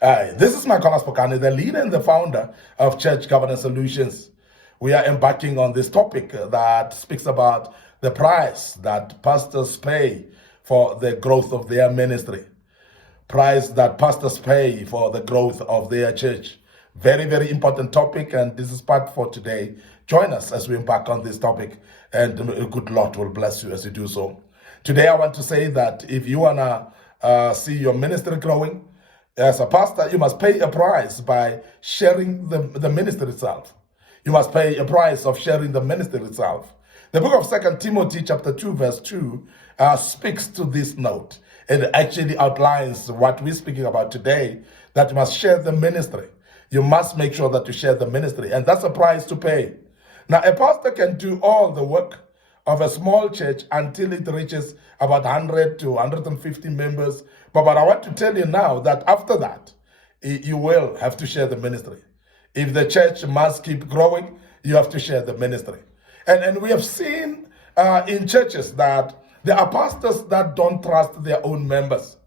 Hi, this is Michael Spokane, the leader and the founder of Church Governance Solutions. We are embarking on this topic that speaks about the price that pastors pay for the growth of their ministry. Price that pastors pay for the growth of their church. Very, very important topic, and this is part for today. Join us as we embark on this topic, and a good Lord will bless you as you do so. Today, I want to say that if you want to see your ministry growing, as a pastor, you must pay a price by sharing the ministry itself. You must pay a price of sharing the ministry itself. The book of 2 Timothy chapter 2 verse 2 speaks to this note. It actually outlines what we're speaking about today, that you must share the ministry. You must make sure that you share the ministry, and that's a price to pay. Now, a pastor can do all the work of a small church until it reaches about 100 to 150 members. But I want to tell you now that after that, you will have to share the ministry. If the church must keep growing, you have to share the ministry. And we have seen in churches that there are pastors that don't trust their own members.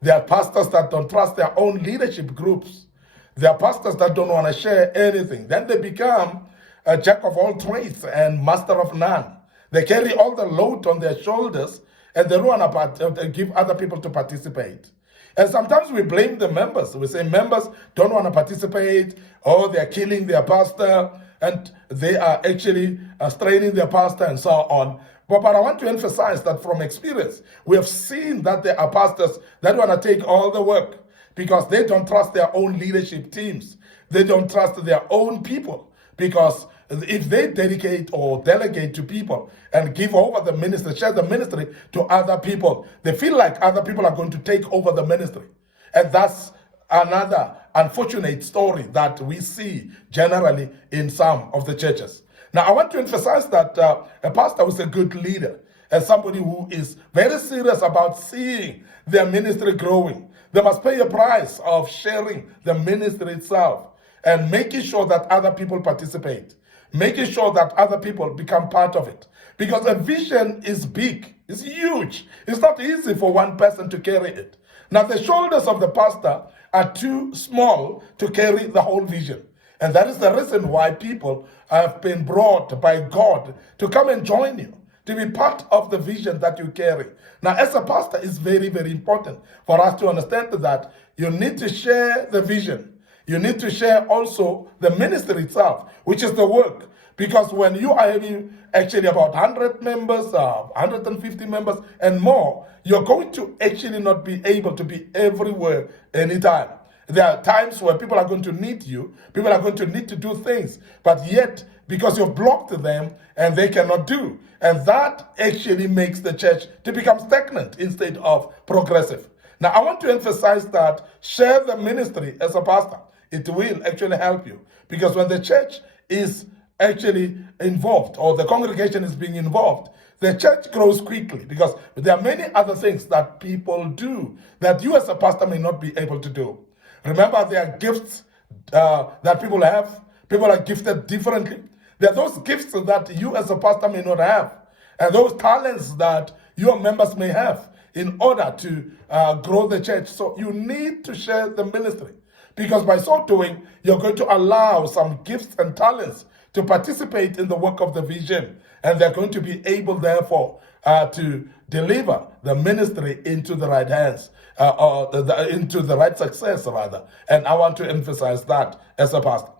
There are pastors that don't trust their own leadership groups. There are pastors that don't want to share anything. Then they become a jack of all trades and master of none. They carry all the load on their shoulders, and they don't want to give other people to participate. And sometimes we blame the members. We say members don't want to participate, or they're killing their pastor, and they are actually straining their pastor and so on. But I want to emphasize that from experience, we have seen that there are pastors that want to take all the work because they don't trust their own leadership teams. They don't trust their own people, because if they dedicate or delegate to people and give over the ministry, share the ministry to other people, they feel like other people are going to take over the ministry. And that's another unfortunate story that we see generally in some of the churches. Now, I want to emphasize that a pastor who is a good leader and somebody who is very serious about seeing their ministry growing, they must pay a price of sharing the ministry itself and making sure that other people participate, making sure that other people become part of it. Because a vision is big, it's huge. It's not easy for one person to carry it. Now, the shoulders of the pastor are too small to carry the whole vision. And that is the reason why people have been brought by God to come and join you, to be part of the vision that you carry. Now, as a pastor, it's very, very important for us to understand that you need to share the vision. You need to share also the ministry itself, which is the work. Because when you are having actually about 100 members, 150 members and more, you're going to actually not be able to be everywhere anytime. There are times where people are going to need you, people are going to need to do things, but yet, because you've blocked them and they cannot do. And that actually makes the church to become stagnant instead of progressive. Now, I want to emphasize that share the ministry as a pastor. It will actually help you, because when the church is actually involved, or the congregation is being involved, the church grows quickly, because there are many other things that people do that you as a pastor may not be able to do. Remember, there are gifts that people have. People are gifted differently. There are those gifts that you as a pastor may not have, and those talents that your members may have in order to grow the church. So you need to share the ministry, because by so doing, you're going to allow some gifts and talents to participate in the work of the vision, and they're going to be able, therefore, to deliver the ministry into the right hands, into the right success, rather. And I want to emphasize that as a pastor.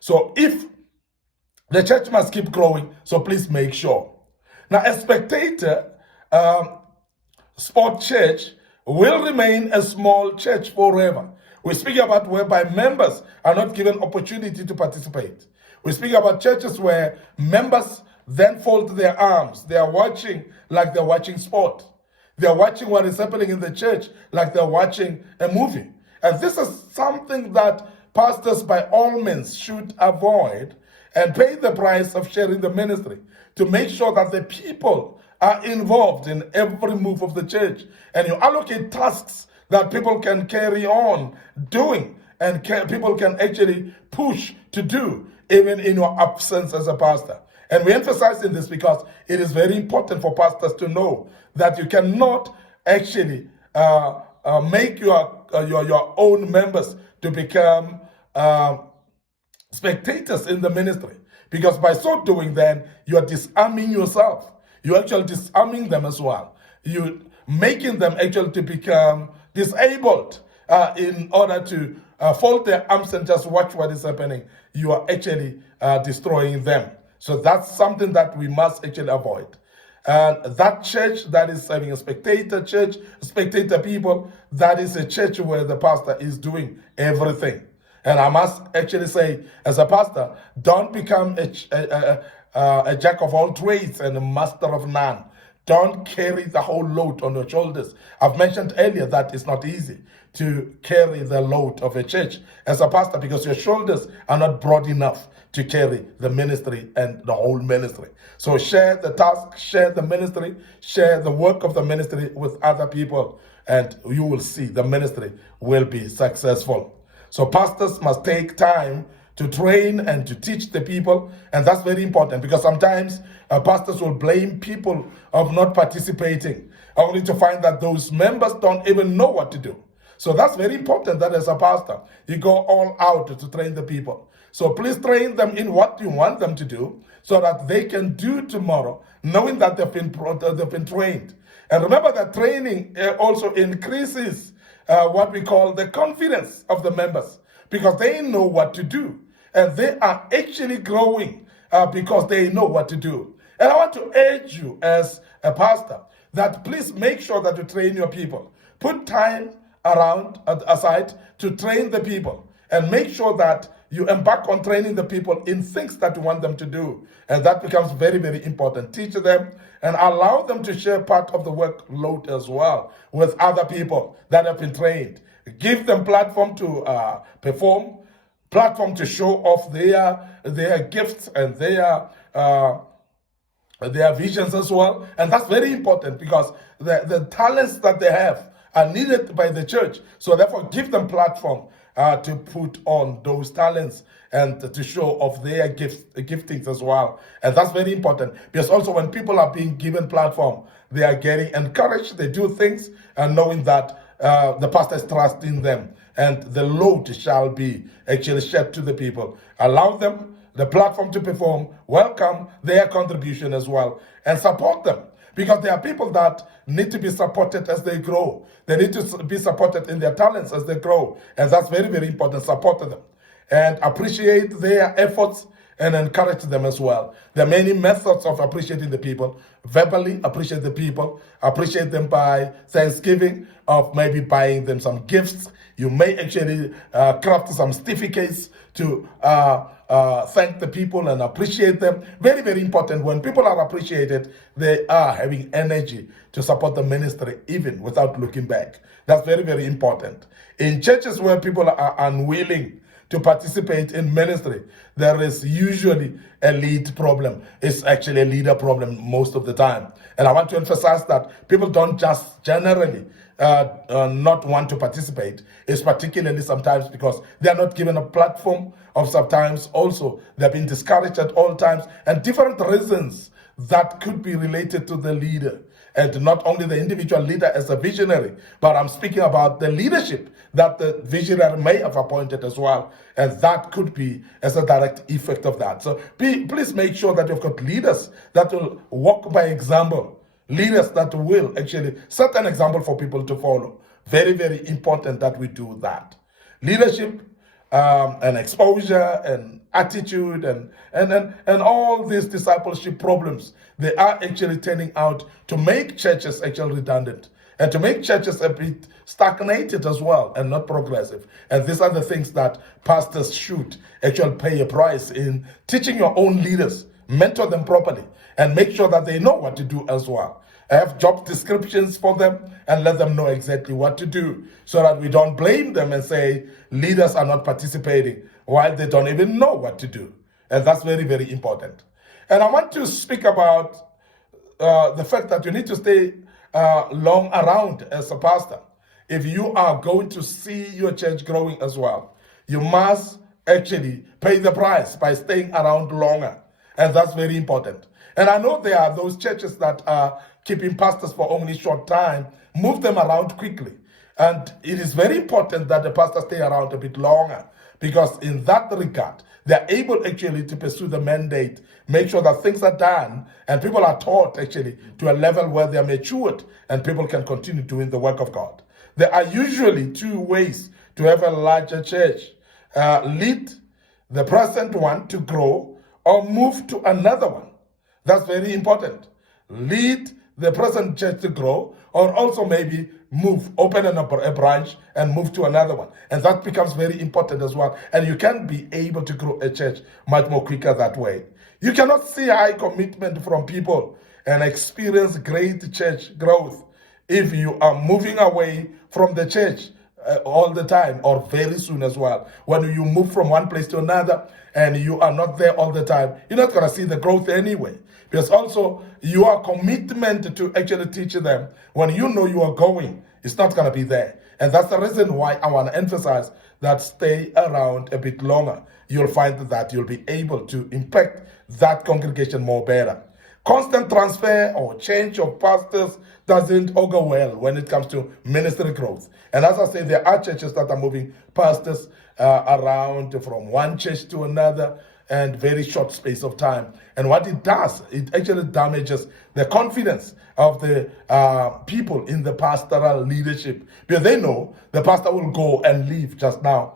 So if the church must keep growing, so please make sure. Now, a spectator sport church will remain a small church forever. We speak about whereby members are not given opportunity to participate. We speak about churches where members then fold their arms. They are watching like they're watching sport. They are watching what is happening in the church like they're watching a movie. And this is something that pastors by all means should avoid, and pay the price of sharing the ministry to make sure that the people are involved in every move of the church. And you allocate tasks that people can carry on doing, and people can actually push to do even in your absence as a pastor. And we emphasize in this because it is very important for pastors to know that you cannot actually make your own members to become spectators in the ministry. Because by so doing, then you're disarming yourself. You're actually disarming them as well. You're making them actually to become disabled in order to fold their arms and just watch what is happening. You are actually destroying them. So that's something that we must actually avoid. And that church that is having a spectator church, spectator people, that is a church where the pastor is doing everything. And I must actually say, as a pastor, don't become a jack of all trades and a master of none. Don't carry the whole load on your shoulders. I've mentioned earlier that it's not easy to carry the load of a church as a pastor because your shoulders are not broad enough to carry the ministry and the whole ministry. So share the task, share the ministry, share the work of the ministry with other people, and you will see the ministry will be successful. So pastors must take time to train and to teach the people, and that's very important because sometimes pastors will blame people of not participating, only to find that those members don't even know what to do. So that's very important that as a pastor, you go all out to train the people. So please train them in what you want them to do so that they can do tomorrow, knowing that they've been trained. And remember that training also increases what we call the confidence of the members because they know what to do. And they are actually growing because they know what to do. And I want to urge you as a pastor that please make sure that you train your people. Put time aside to train the people and make sure that you embark on training the people in things that you want them to do. And that becomes very, very important. Teach them and allow them to share part of the workload as well with other people that have been trained. Give them platform to perform, platform to show off their gifts and their visions as well. And that's very important because the talents that they have are needed by the church. So therefore, give them platform to put on those talents and to show off their giftings as well. And that's very important because also when people are being given platform, they are getting encouraged. They do things and knowing that the pastor is trusting them and the load shall be actually shared to the people. Allow them the platform to perform, welcome their contribution as well, and support them. Because there are people that need to be supported as they grow. They need to be supported in their talents as they grow. And that's very, very important. Support them and appreciate their efforts and encourage them as well. There are many methods of appreciating the people. Verbally appreciate the people. Appreciate them by thanksgiving, of maybe buying them some gifts. You may actually craft some certificates to thank the people and appreciate them. Very, very important. When people are appreciated, they are having energy to support the ministry even without looking back. That's very, very important. In churches where people are unwilling to participate in ministry, there is usually a lead problem. It's actually a leader problem most of the time. And I want to emphasize that people don't just generally not want to participate. It's particularly sometimes because they are not given a platform, or sometimes also they've been discouraged at all times, and different reasons that could be related to the leader. And not only the individual leader as a visionary, but I'm speaking about the leadership that the visionary may have appointed as well. And that could be as a direct effect of that. So please make sure that you've got leaders that will walk by example, leaders that will actually set an example for people to follow. Very, very important that we do that. Leadership and exposure and attitude and all these discipleship problems, they are actually turning out to make churches actually redundant and to make churches a bit stagnated as well and not progressive. And these are the things that pastors should actually pay a price in teaching your own leaders, mentor them properly, and make sure that they know what to do as well. Have job descriptions for them and let them know exactly what to do so that we don't blame them and say leaders are not participating while they don't even know what to do. And that's very, very important. And I want to speak about the fact that you need to stay long around as a pastor. If you are going to see your church growing as well, you must actually pay the price by staying around longer. And that's very important. And I know there are those churches that are keeping pastors for only short time, move them around quickly. And it is very important that the pastor stay around a bit longer, because in that regard, they're able actually to pursue the mandate, make sure that things are done, and people are taught actually to a level where they are matured, and people can continue doing the work of God. There are usually two ways to have a larger church. Lead the present one to grow, or move to another one. That's very important. Lead the present church to grow, or also maybe move, open a branch and move to another one. And that becomes very important as well. And you can be able to grow a church much more quicker that way. You cannot see high commitment from people and experience great church growth if you are moving away from the church all the time, or very soon as well. When you move from one place to another and you are not there all the time, you're not going to see the growth anyway. Because also your commitment to actually teach them, when you know you are going, it's not going to be there. And that's the reason why I want to emphasize that stay around a bit longer. You'll find that you'll be able to impact that congregation more better. Constant transfer or change of pastors doesn't augur well when it comes to ministry growth. And as I say, there are churches that are moving pastors around from one church to another, and very short space of time. And what it does, it actually damages the confidence of the people in the pastoral leadership, because they know the pastor will go and leave just now.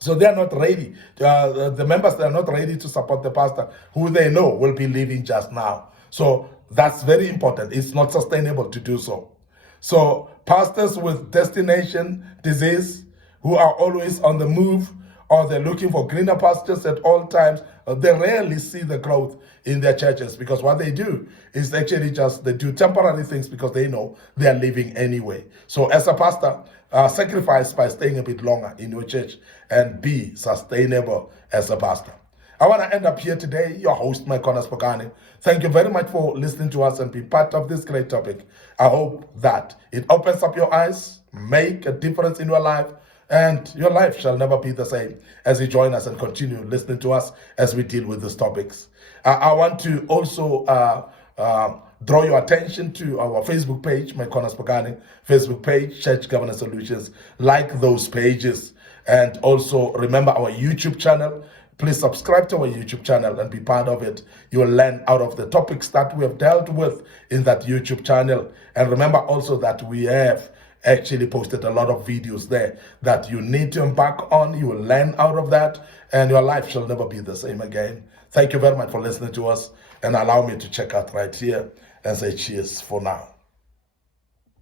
So they are not ready. The members, they are not ready to support the pastor who they know will be leaving just now. So that's very important. It's not sustainable to do so. So pastors with destination disease, who are always on the move, or they're looking for greener pastures at all times, they rarely see the growth in their churches, because what they do is actually just they do temporary things because they know they are leaving anyway. So as a pastor, sacrifice by staying a bit longer in your church and be sustainable as a pastor. I want to end up here today, your host, Mike Spokane. Thank you very much for listening to us and be part of this great topic. I hope that it opens up your eyes, make a difference in your life, and your life shall never be the same as you join us and continue listening to us as we deal with these topics. I want to also draw your attention to our Facebook page, My Corner Spokane, Facebook page, Church Governance Solutions. Like those pages. And also remember our YouTube channel. Please subscribe to our YouTube channel and be part of it. You will learn out of the topics that we have dealt with in that YouTube channel. And remember also that we have actually posted a lot of videos there that you need to embark on. You will learn out of that, and your life shall never be the same again. Thank you very much for listening to us, and allow me to check out right here and say cheers for now.